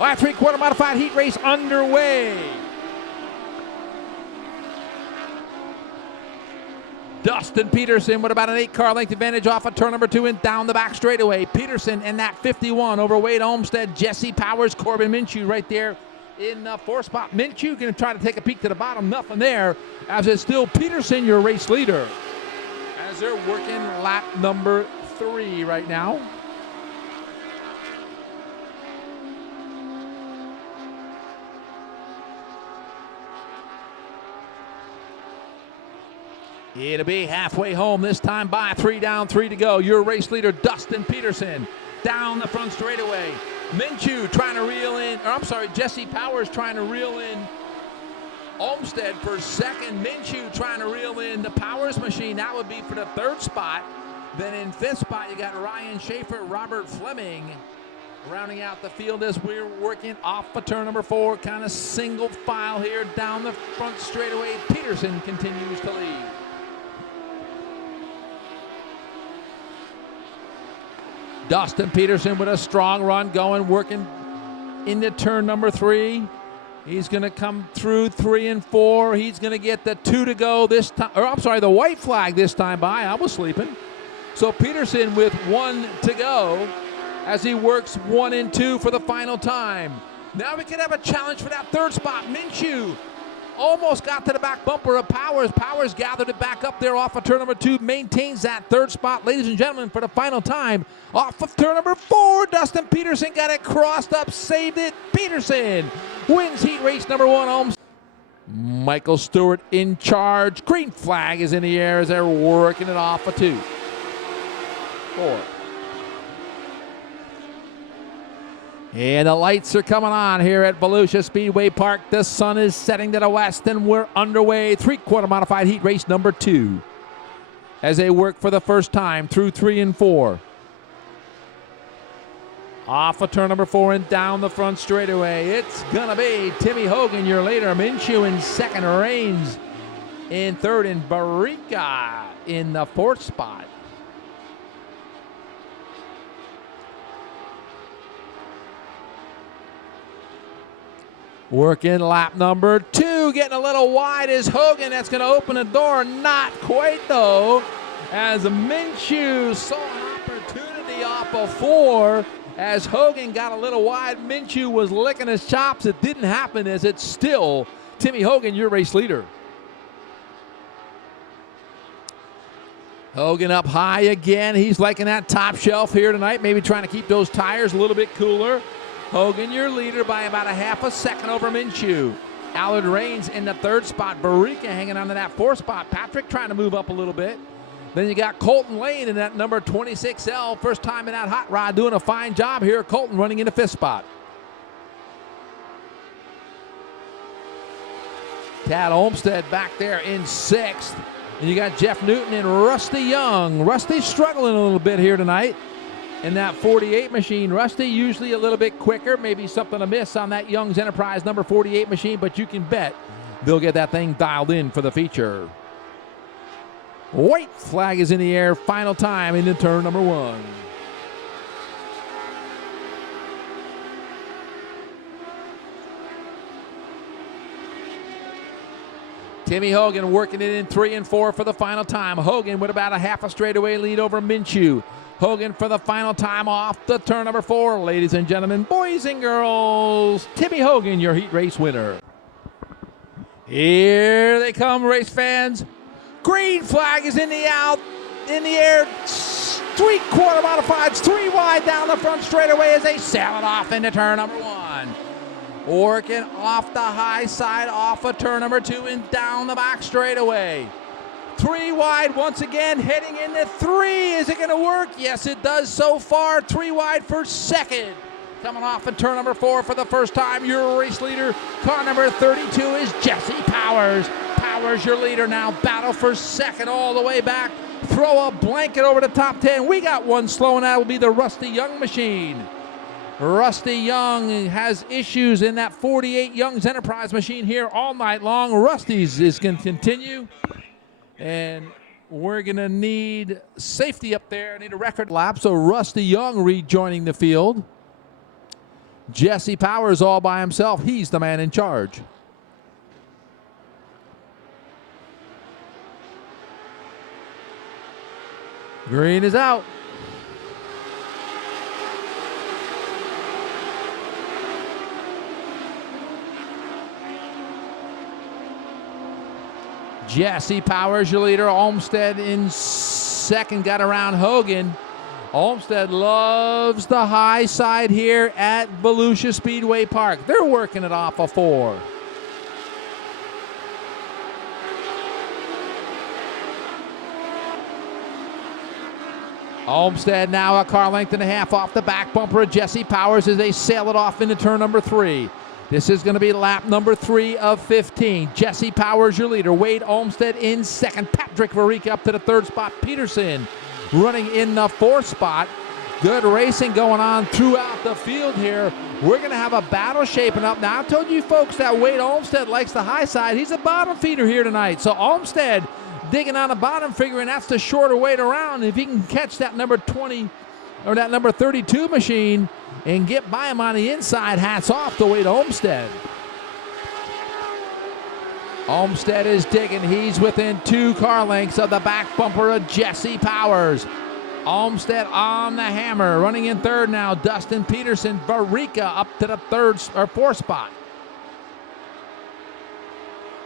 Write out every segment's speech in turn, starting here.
All right, three-quarter modified heat race underway. Dustin Peterson with about an 8-car length advantage off of turn number 2 and down the back straightaway. Peterson in that 51 over Wade Olmstead, Jesse Powers, Corbin Minshew right there in the 4th spot. Minshew going to try to take a peek to the bottom. Nothing there, as it's still Peterson, your race leader, as they're working lap number 3 right now. It'll be halfway home this time by 3 down, 3 to go. Your race leader, Dustin Peterson, down the front straightaway. Minshew trying to reel in, Jesse Powers trying to reel in Olmstead for second. Minshew trying to reel in the Powers machine. That would be for the 3rd spot. Then in 5th spot, you got Ryan Schaefer, Robert Fleming rounding out the field as we're working off of turn number 4. Kind of single file here down the front straightaway. Peterson continues to lead. Dustin Peterson with a strong run going, working into turn number 3. He's going to come through 3 and 4. He's going to get the 2 to go this time. The white flag this time by. I was sleeping. So Peterson with 1 to go as he works 1 and 2 for the final time. Now we can have a challenge for that 3rd spot. Minshew almost got to the back bumper of Powers. Powers gathered it back up there off of turn number 2, maintains that 3rd spot. Ladies and gentlemen, for the final time, off of turn number 4, Dustin Peterson got it crossed up, saved it. Peterson wins heat race number 1. Michael Stewart in charge. Green flag is in the air as they're working it off of 2. 4. And the lights are coming on here at Volusia Speedway Park. The sun is setting to the west, and we're underway. 3-quarter modified heat race number 2 as they work for the first time through 3 and 4. Off of turn number 4 and down the front straightaway. It's going to be Timmy Hogan, your leader. Minshew in 2nd, Reigns in 3rd, and Barica in the 4th spot. Working lap number 2, getting a little wide is Hogan. That's going to open the door. Not quite, though, as Minshew saw an opportunity off of 4. As Hogan got a little wide, Minshew was licking his chops. It didn't happen, as it's still Timmy Hogan, your race leader. Hogan up high again. He's liking that top shelf here tonight, maybe trying to keep those tires a little bit cooler. Hogan, your leader, by about a half a second over Minshew. Allard Reigns in the 3rd spot. Barica hanging on to that 4th spot. Patrick trying to move up a little bit. Then you got Colton Lane in that number 26L. First time in that hot rod, doing a fine job here. Colton running in the 5th spot. Tad Olmstead back there in 6th. And you got Jeff Newton and Rusty Young. Rusty's struggling a little bit here tonight in that 48 machine. Rusty usually a little bit quicker, maybe something amiss on that Young's Enterprise number 48 machine, but you can bet they'll get that thing dialed in for the feature. White flag is in the air, final time into turn number 1. Timmy Hogan working it in 3 and 4 for the final time. Hogan with about a half a straightaway lead over Minshew. Hogan for the final time off the turn number 4. Ladies and gentlemen, boys and girls, Timmy Hogan, your heat race winner. Here they come, race fans. Green flag is in the air. 3-quarter modifieds, 3 wide down the front straightaway as they sail it off into turn number 1. Working off the high side, off of turn number 2 and down the back straightaway. 3 wide once again, heading into 3. Is it going to work? Yes, it does so far. 3 wide for 2nd. Coming off of turn number 4 for the first time, your race leader, car number 32, is Jesse Powers. Powers, your leader now. Battle for 2nd all the way back. Throw a blanket over the top 10. We got one slow, and that will be the Rusty Young machine. Rusty Young has issues in that 48 Young's Enterprise machine here all night long. Rusty's is going to continue. And we're going to need safety up there. Need a record lap. So Rusty Young rejoining the field. Jesse Powers all by himself. He's the man in charge. Green is out. Jesse Powers, your leader. Olmsted in second, got around Hogan. Olmsted loves the high side here at Volusia Speedway Park. They're working it off a 4. Olmsted now a car length and a half off the back bumper of Jesse Powers as they sail it off into turn number 3. This is going to be lap number 3 of 15. Jesse Powers, your leader. Wade Olmsted in second. Patrick Varica up to the 3rd spot. Peterson running in the 4th spot. Good racing going on throughout the field here. We're going to have a battle shaping up. Now, I told you folks that Wade Olmsted likes the high side. He's a bottom feeder here tonight. So Olmsted digging on the bottom, figuring that's the shorter way around. If he can catch that number 20 or that number 32 machine and get by him on the inside, hats off to Wade Olmsted. Olmsted is digging. He's within 2 car lengths of the back bumper of Jesse Powers. Olmsted on the hammer. Running in 3rd now, Dustin Peterson. Varica up to the 4th spot.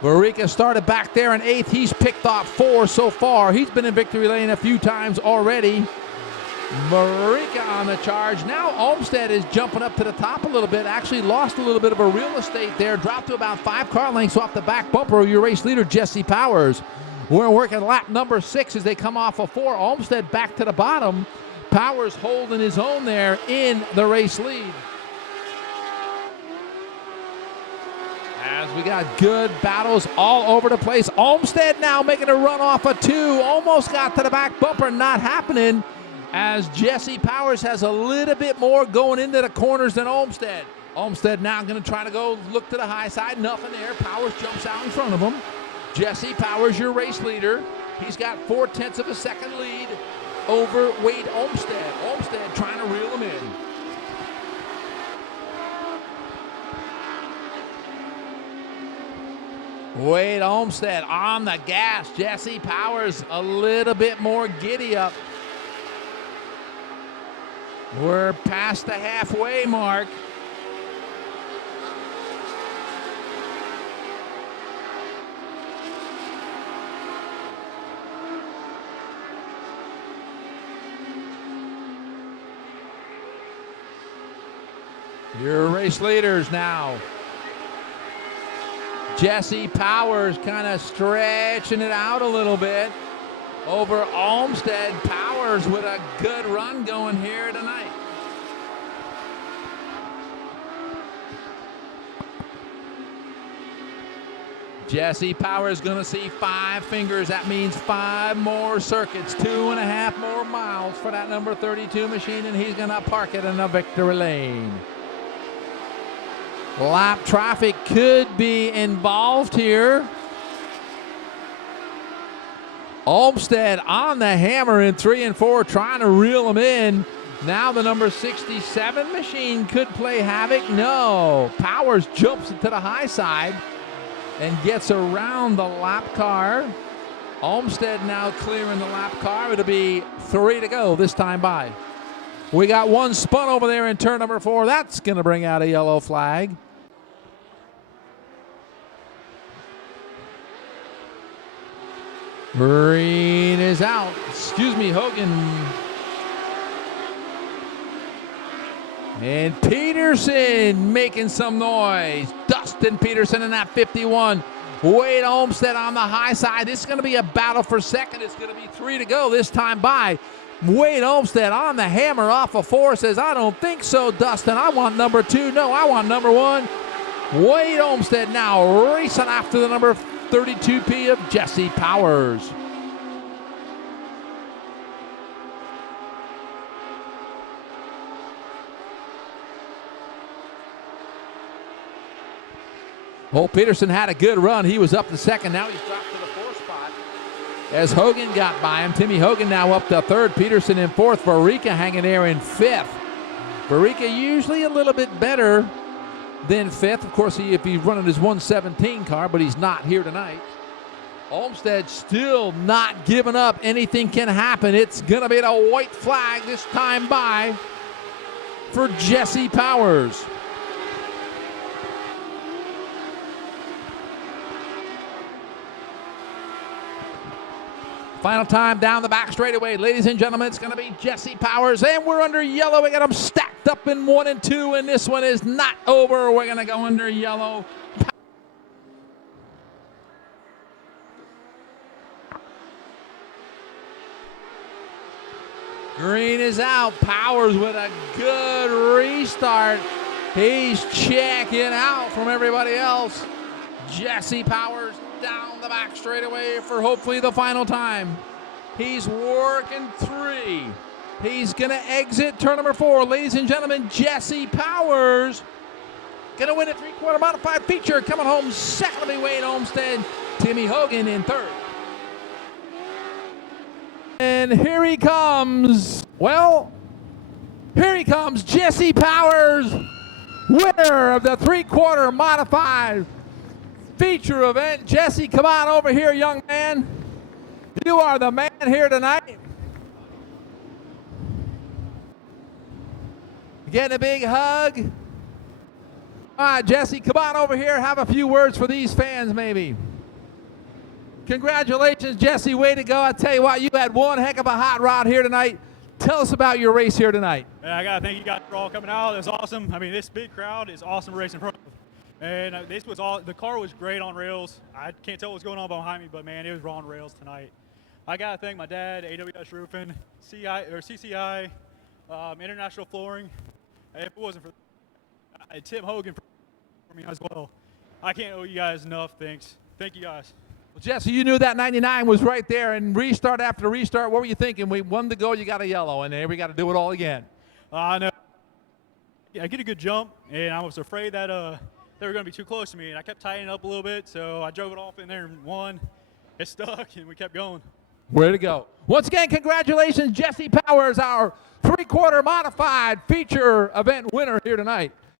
Varica started back there in 8th. He's picked off 4 so far. He's been in victory lane a few times already. Varica on the charge. Now Olmsted is jumping up to the top a little bit. Actually lost a little bit of a real estate there. Dropped to about 5 car lengths off the back bumper of your race leader, Jesse Powers. We're working lap number 6 as they come off a 4. Olmsted back to the bottom. Powers holding his own there in the race lead. As we got good battles all over the place. Olmsted now making a run off a 2. Almost got to the back bumper. Not happening, as Jesse Powers has a little bit more going into the corners than Olmsted. Olmsted now going to try to go look to the high side. Nothing there. Powers jumps out in front of him. Jesse Powers, your race leader. He's got 0.4 of a second lead over Wade Olmsted. Olmsted trying to reel him in. Wade Olmsted on the gas. Jesse Powers a little bit more giddy up. We're past the halfway mark. Your race leaders now. Jesse Powers kind of stretching it out a little bit over Olmsted. Powers with a good run going here tonight. Jesse Powers going to see 5 fingers. That means 5 more circuits, 2.5 more miles for that number 32 machine, and he's going to park it in the victory lane. Lap traffic could be involved here. Olmsted on the hammer in 3 and 4, trying to reel him in. Now the number 67 machine could play havoc. No. Powers jumps into the high side and gets around the lap car. Olmsted now clearing the lap car. It'll be 3 to go this time by. We got 1 spun over there in turn number 4. That's going to bring out a yellow flag. Green is out. Excuse me, Hogan. And Peterson making some noise. Dustin Peterson in that 51. Wade Olmsted on the high side. This is going to be a battle for second. It's going to be 3 to go this time by. Wade Olmsted on the hammer off of 4 says, I don't think so, Dustin. I want number 2. No, I want number 1. Wade Olmsted now racing after the number 32P of Jesse Powers. Oh, Peterson had a good run. He was up to second. Now he's dropped to the 4th spot as Hogan got by him. Timmy Hogan now up to 3rd. Peterson in 4th. Varica hanging there in 5th. Verica usually a little bit better than fifth. Of course, if he's running his 117 car, but he's not here tonight. Olmsted still not giving up. Anything can happen. It's going to be a white flag this time by for Jesse Powers. Final time down the back straightaway. Ladies and gentlemen, it's going to be Jesse Powers, and we're under yellow. We got them stacked up in 1 and 2, and this one is not over. We're going to go under yellow. Green is out. Powers with a good restart. He's checking out from everybody else. Jesse Powers down the back straightaway for hopefully the final time. He's working 3. He's going to exit turn number 4. Ladies and gentlemen, Jesse Powers going to win a 3/4 modified feature. Coming home second will be Wayne Olmsted. Timmy Hogan in third. And here he comes. Well, here he comes, Jesse Powers, winner of the 3/4 modified feature event. Jesse, come on over here, young man. You are the man here tonight. Getting a big hug. All right, Jesse, come on over here. Have a few words for these fans, maybe. Congratulations, Jesse. Way to go. I tell you what, you had one heck of a hot rod here tonight. Tell us about your race here tonight. Yeah, I got to thank you guys for all coming out. It was awesome. I mean, this big crowd is awesome racing. And this was all, the car was great on rails. I can't tell what's going on behind me, but man, it was raw on rails tonight. I got to thank my dad, AWS Roofing, CCI, International Flooring. If it wasn't for Tim Hogan for me as well, I can't owe you guys enough thanks. Thank you guys. Well, Jesse, you knew that 99 was right there, and restart after restart. What were you thinking? We won to go, you got a yellow, and here we got to do it all again. I know. I get a good jump, and I was afraid that they were going to be too close to me, and I kept tightening up a little bit, so I drove it off in there and won. It stuck, and we kept going. Way to go. Once again, congratulations, Jesse Powers, our 3/4 modified feature event winner here tonight.